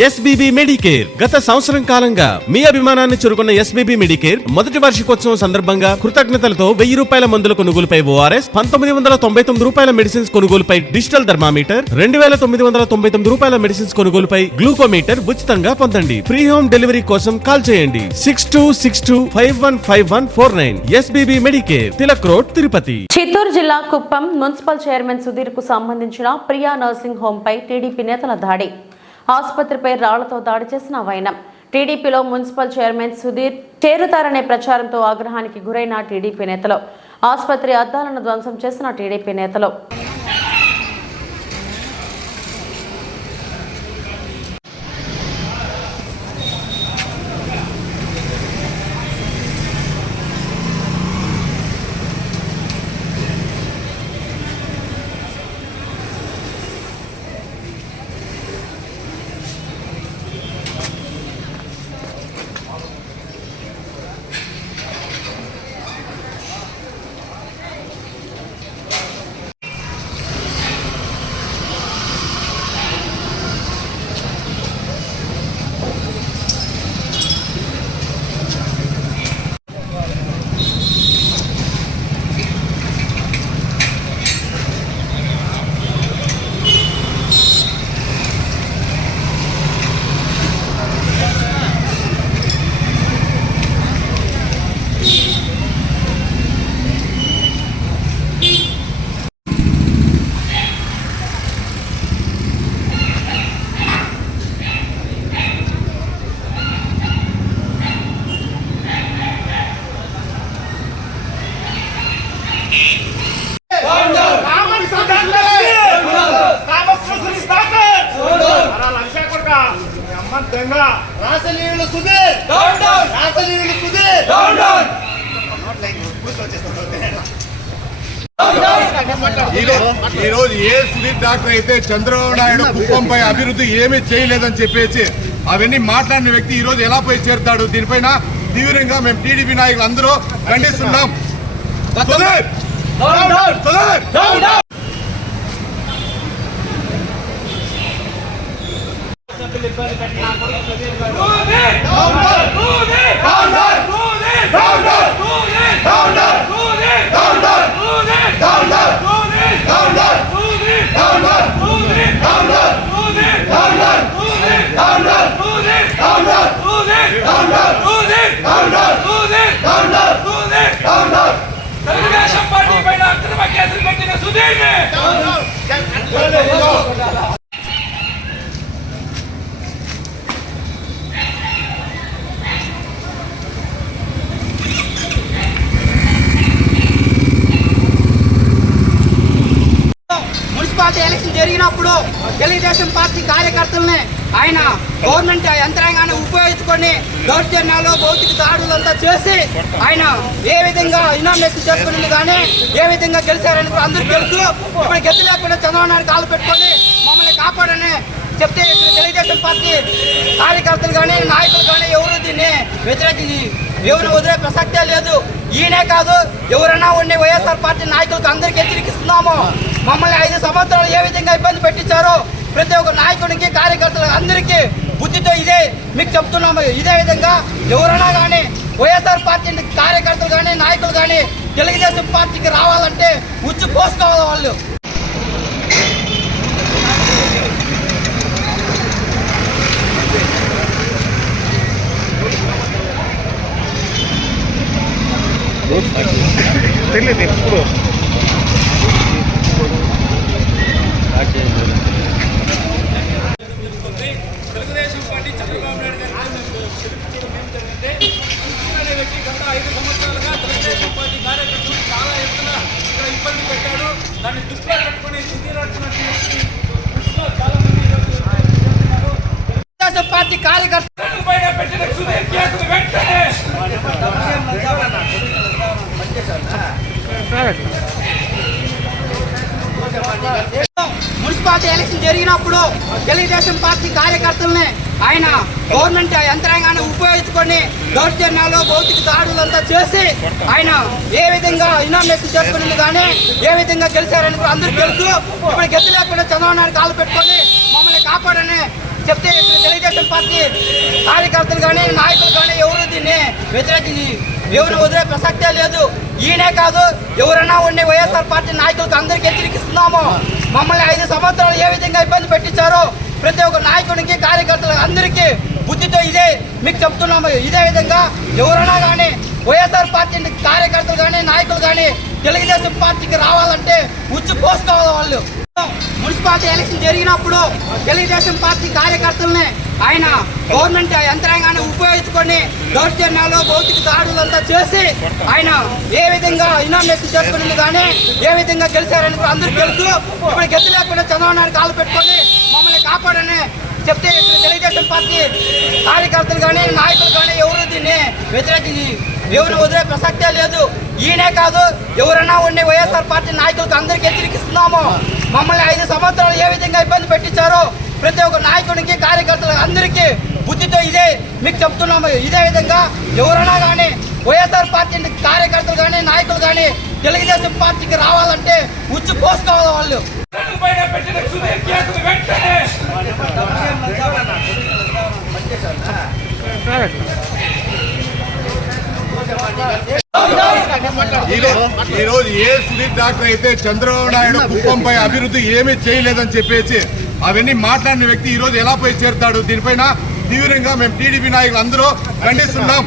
SBB Medicare గత సంవత్సరం కాలంగా మీ అభిమానాన్ని చురుకున్న ఎస్బీబీ మెడికేర్ మొదటి వార్షికోత్సవం సందర్భంగా కృతజ్ఞతలతో వెయ్యి రూపాయల మందుల కొనుగోలుపై ఓఆర్ఎస్ పంతొమ్మిది వందల తొంభై తొమ్మిది రూపాయల మెడిసిన్స్ కొనుగోలుపై డిజిటల్ థర్మామీటర్ రెండు వేల తొమ్మిది వందల తొంభై తొమ్మిది రూపాయల మెడిసిన్స్ కొనుగోలుపై గ్లూకోమీటర్ ఉచితంగా పొందండి. ఫ్రీ హోమ్ డెలివరీ కోసం కాల్ చేయండి. Six two six two five one five one four nine SBB medicare Tilak road Tirupati. Chittoor జిల్లా కుప్పం మున్సిపల్ చైర్మన్ సుధీర్కు సంబంధించిన ప్రియా నర్సింగ్ హోమ్ పై టీడీపీ నేతల దాడి. ఆసుపత్రిపై రాళ్ళతో దాడి చేసిన వైనం. టీడీపీలో మున్సిపల్ చైర్మన్ సుధీర్ చేరుతారనే ప్రచారంతో ఆగ్రహానికి గురైన టీడీపీ నేతలు ఆసుపత్రి అద్దాలను ధ్వంసం చేసిన టీడీపీ నేతలు. ఈ రోజు ఏ సునీల్ డాక్టర్ అయితే చంద్రబాబు నాయుడు కుప్పంపై అభివృద్ధి ఏమీ చేయలేదని చెప్పేసి అవన్నీ మాట్లాడిన వ్యక్తి ఈ రోజు ఎలా పోయి చేరుతాడు? దీనిపైన తీవ్రంగా మేము టీడీపీ నాయకులు అందరూ ఖండిస్తున్నాం. ఇబ్బంది తెలుగుదేశం పార్టీ పైన అక్రమ కేసులు పెట్టిన సుధీర్ని మున్సిపాలిటీ ఎలక్షన్ జరిగినప్పుడు తెలుగుదేశం పార్టీ కార్యకర్తల్ని ఆయన గవర్నమెంట్ యంత్రాంగాన్ని ఉపయోగించుకొని దౌర్జన్యాలు భౌతిక దాడులు అంతా చేసి ఆయన ఏ విధంగా ఇనామినేషన్ చేసుకున్నది కానీ ఏ విధంగా గెలిచారని కూడా అందరూ తెలుసు. ఇప్పుడు గెలిచి లేకుండా చంద్రబాబు నాయుడు కాలు పెట్టుకొని మమ్మల్ని కాపాడని చెప్తే తెలుగుదేశం పార్టీ కార్యకర్తలు కానీ నాయకులు కానీ ఎవరు దీన్ని వ్యతిరేకించి ఎవరు వదిలే ప్రసక్తే లేదు. ఈయనే కాదు ఎవరైనా ఉండే వైఎస్ఆర్ పార్టీ నాయకులకు అందరికీ హెచ్చరికిస్తున్నాము మమ్మల్ని ఐదు సంవత్సరాలు ఏ విధంగా ఇబ్బంది పెట్టించారో ప్రతి ఒక్క నాయకుడికి కార్యకర్తలకు అందరికీ బుద్ధితో ఇదే మీకు చెప్తున్నాము. ఇదే విధంగా ఎవరైనా కానీ వైఎస్ఆర్ పార్టీ కార్యకర్తలు కానీ నాయకులు కానీ తెలుగుదేశం పార్టీకి రావాలంటే ఉచ్చు పోసుకోవాలి వాళ్ళు. తెలుగుదేశం పార్టీ చంద్రబాబు నాయుడు గత ఐదు సంవత్సరాలుగా తెలుగుదేశం పార్టీ కార్యకర్తలు చాలా ఎత్తున ఇక్కడ ఇబ్బంది పెట్టాడు దాన్ని దృష్టిలో పెట్టుకుని చాలా మంది తెలుగుదేశం పార్టీ కార్యకర్త పైన పెట్టిన కేసులు వెంటనే మున్సిపాలిటీ ఎలక్షన్ జరిగినప్పుడు తెలుగుదేశం పార్టీ కార్యకర్తల్ని ఆయన గవర్నమెంట్ యంత్రాంగాన్ని ఉపయోగించుకొని దౌర్జన్యాలు భౌతిక దాడులంతా చేసి ఆయన ఏ విధంగా ఇనామినేషన్ చేసుకుని కానీ ఏ విధంగా గెలిచారని కూడా అందరూ తెలుసు. ఇప్పుడు గెలిచి లేకుండా చంద్రబాబు నాయుడు కాలు పెట్టుకొని మమ్మల్ని కాపాడని చెప్తే తెలుగుదేశం పార్టీ కార్యకర్తలు కానీ నాయకులు కానీ ఎవరు దీన్ని వ్యతిరేకించి ఎవరు వదిలే ప్రసక్తే లేదు. ఈయనే కాదు ఎవరైనా ఉండి వైఎస్ఆర్ పార్టీ నాయకులకు అందరికీ హెచ్చరికిస్తున్నాము మమ్మల్ని ఐదు సంవత్సరాలు ఏ విధంగా ఇబ్బంది పెట్టించారో ప్రతి ఒక్క నాయకునికి కార్యకర్తలకు అందరికీ బుద్ధితో ఇదే మీకు చెప్తున్నాము. ఇదే విధంగా ఎవరైనా కానీ వైఎస్ఆర్ పార్టీ కార్యకర్తలు కానీ నాయకులు కానీ తెలుగుదేశం పార్టీకి రావాలంటే ఉచ్చు పోసుకోవాలి వాళ్ళు. మున్సిపాలిటీ ఎలక్షన్ జరిగినప్పుడు తెలుగుదేశం పార్టీ కార్యకర్తల్ని ఆయన గవర్నమెంట్ యంత్రాంగాన్ని ఉపయోగించుకొని దౌర్జన్యాలు భౌతిక దాడులంతా చేసి ఆయన ఏ విధంగా ఇనామినేషన్ చేసుకుని కానీ ఏ విధంగా గెలిచారని కూడా అందరూ తెలుసు. ఇప్పుడు గెలిచి లేకుండా చంద్రబాబు నాయుడు కాలు పెట్టుకొని మమ్మల్ని కాపాడని చెప్తే తెలుగుదేశం పార్టీ కార్యకర్తలు కానీ నాయకులు దీన్ని వ్యతిరేకించి ఎవరు వదిలే ప్రసక్తే లేదు. ఈయనే కాదు ఎవరైనా ఉండి వైఎస్ఆర్ పార్టీ నాయకులకు అందరికీ హెచ్చరికిస్తున్నాము మమ్మల్ని ఐదు సంవత్సరాలు ఏ విధంగా ఇబ్బంది పెట్టించారో ప్రతి ఒక్క నాయకునికి కార్యకర్తలకు అందరికీ బుద్ధితో ఇదే మీకు చెప్తున్నాము. ఇదే విధంగా ఎవరైనా కానీ వైఎస్ఆర్ పార్టీ కార్యకర్తలు కానీ నాయకులు కానీ తెలుగుదేశం పార్టీకి రావాలంటే ఉచ్చు పోసుకోవాలి వాళ్ళు. వెంటనే. ఈరోజు ఈ రోజు ఏ సునీల్ డాక్టర్ అయితే చంద్రబాబు నాయుడు కుప్పంపై అభివృద్ధి ఏమీ చేయలేదని చెప్పేసి అవన్నీ మాట్లాడిన వ్యక్తి ఈరోజు ఎలా పోయి చేరుతాడు దీనిపైన తీవ్రంగా మేము టీడీపీ నాయకులు అందరూ ఖండిస్తున్నాం